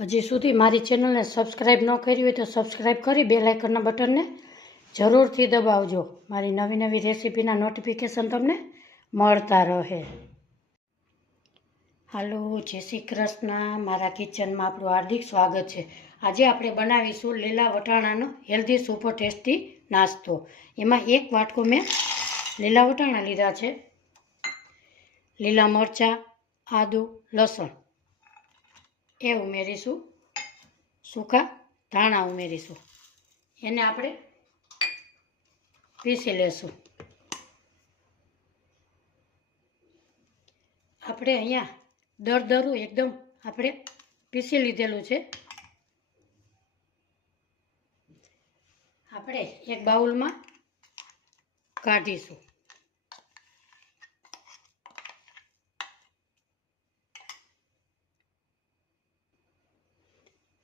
હજી સુધી મારી ચેનલને સબસ્ક્રાઈબ ન કરી હોય તો સબસ્ક્રાઈબ કરી બેલ આઇકનના બટનને જરૂરથી દબાવજો. મારી નવી નવી રેસીપીના નોટિફિકેશન તમને મળતા રહે. હાલો, જય શ્રી કૃષ્ણ. મારા કિચનમાં આપણું હાર્દિક સ્વાગત છે. આજે આપણે બનાવીશું લીલા વટાણાનો હેલ્ધી સુપર ટેસ્ટી નાસ્તો. એમાં એક વાટકો મેં લીલા વટાણા લીધા છે, લીલા મરચાં, આદું, લસણ એ ઉમેરીશું, સૂકા ધાણા ઉમેરીશું, એને આપણે પીસી લેશું. આપણે અહીંયા દરદરું એકદમ આપણે પીસી લીધેલું છે. આપણે એક બાઉલમાં કાઢીશું.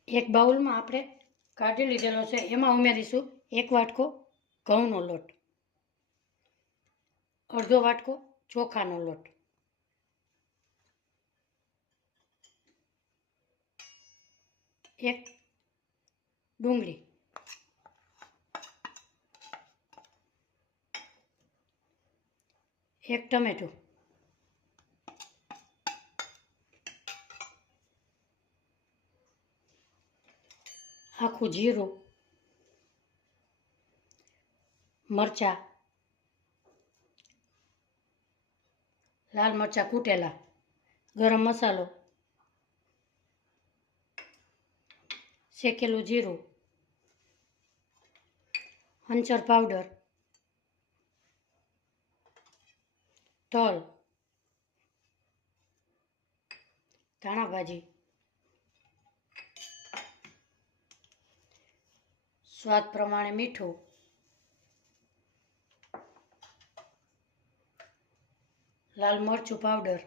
એક બાઉલમાં આપણે કાઢી લીધેલો છે, એમાં ઉમેરીશું એક વાટકો ઘઉંનો લોટ, અડધો વાટકો ચોખાનો લોટ, એક ડુંગળી, એક ટમેટું, આખું જીરું, મરચાં, લાલ મરચાં કૂટેલા, ગરમ મસાલો, શેકેલું જીરું, હંચર પાવડર, તલ, ધાણા ભાજી, સ્વાદ પ્રમાણે મીઠું, લાલ મરચું પાવડર,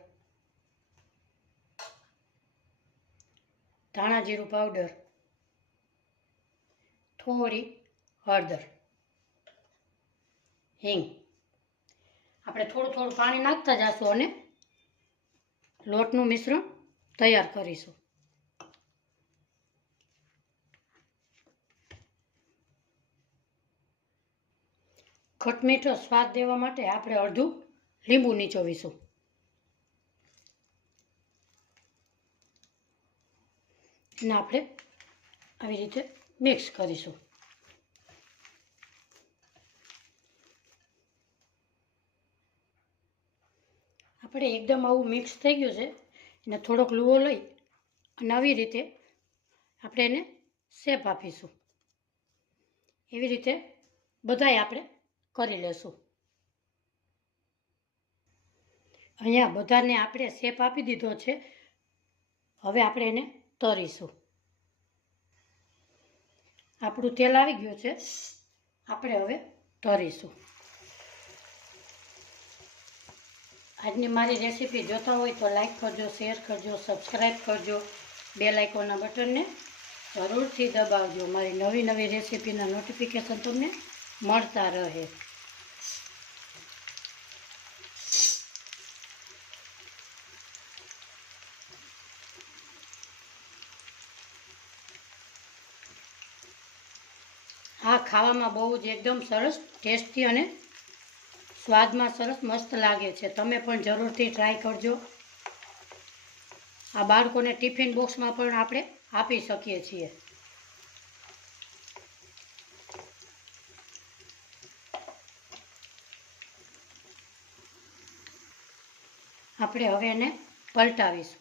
ધાણા જીરું પાવડર, થોડી હળદર, હિંગ. આપણે થોડું થોડું પાણી નાખતા જઈશું અને લોટનું મિશ્રણ તૈયાર કરીશું. ખટમીઠો સ્વાદ દેવા માટે આપણે અડધું લીંબુ નીચોવીશું. અને આપણે આવી રીતે મિક્સ કરીશું. આપણે એકદમ આવું મિક્સ થઈ ગયું છે, એને થોડોક લુવો લઈ અને આવી રીતે આપણે એને શેપ આપીશું. એવી રીતે બધાય આપણે કરી લેશું. અહીંયા બધાને આપણે શેપ આપી દીધો છે. હવે આપણે એને તળીશું. આપણું તેલ આવી ગયું છે, આપણે હવે તળીશું. આજની મારી રેસીપી જોતા હોય તો લાઈક કરજો, શેર કરજો, સબસ્ક્રાઈબ કરજો, બેલ આઇકોનના બટનને જરૂરથી દબાવજો. મારી નવી નવી રેસીપીના નોટિફિકેશન તમને મળતા રહે. આ ખાવામાં બહુ જ એકદમ સરસ ટેસ્ટી અને સ્વાદમાં સરસ મસ્ત લાગે છે. તમે પણ જરૂરથી ટ્રાય કરજો. આ બાળકોને ટિફિન બોક્સમાં પણ આપણે આપી શકીએ છીએ. આપણે હવે એને પલટાવીશું.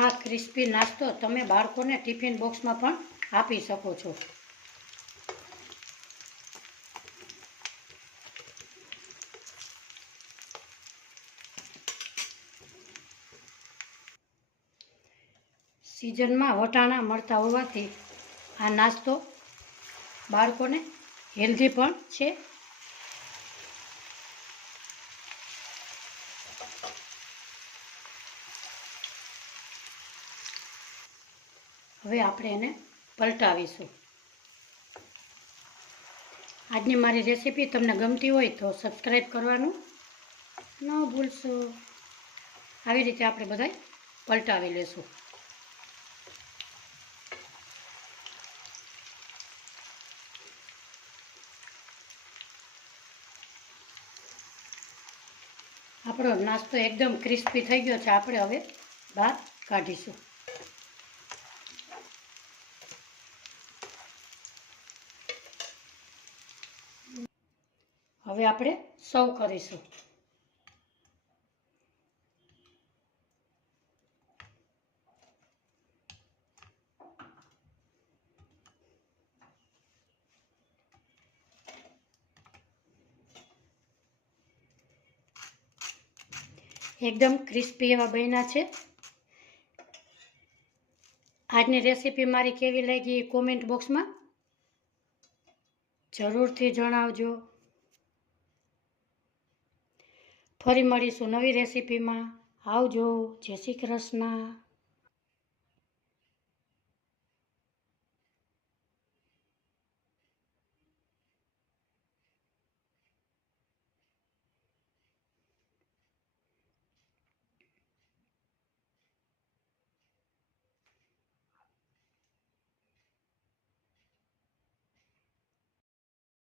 આ ક્રિસ્પી નાસ્તો તમે બાળકોને ટિફિન બોક્સમાં પણ આપી શકો છો. સિઝનમાં વટાણા મળતા હોવાથી આ નાસ્તો બાળકોને હેલ્ધી પણ છે હવે આપણે એને પલટાવીશું. આજની મારી રેસીપી તમને ગમતી હોય તો સબસ્ક્રાઈબ કરવાનું ન ભૂલશો. આવી રીતે આપણે બધાય પલટાવી લેશું. આપણો નાસ્તો એકદમ ક્રિસ્પી થઈ ગયો છે. આપણે હવે બહાર કાઢીશું. હવે આપણે સર્વ કરીશું. એકદમ ક્રિસ્પી એવા બન્યા છે. આજની રેસીપી મારી કેવી લાગી કોમેન્ટ બોક્સમાં જરૂરથી જણાવજો. ફરી મળીશું નવી રેસીપીમાં. આવજો. જય શ્રી કૃષ્ણ.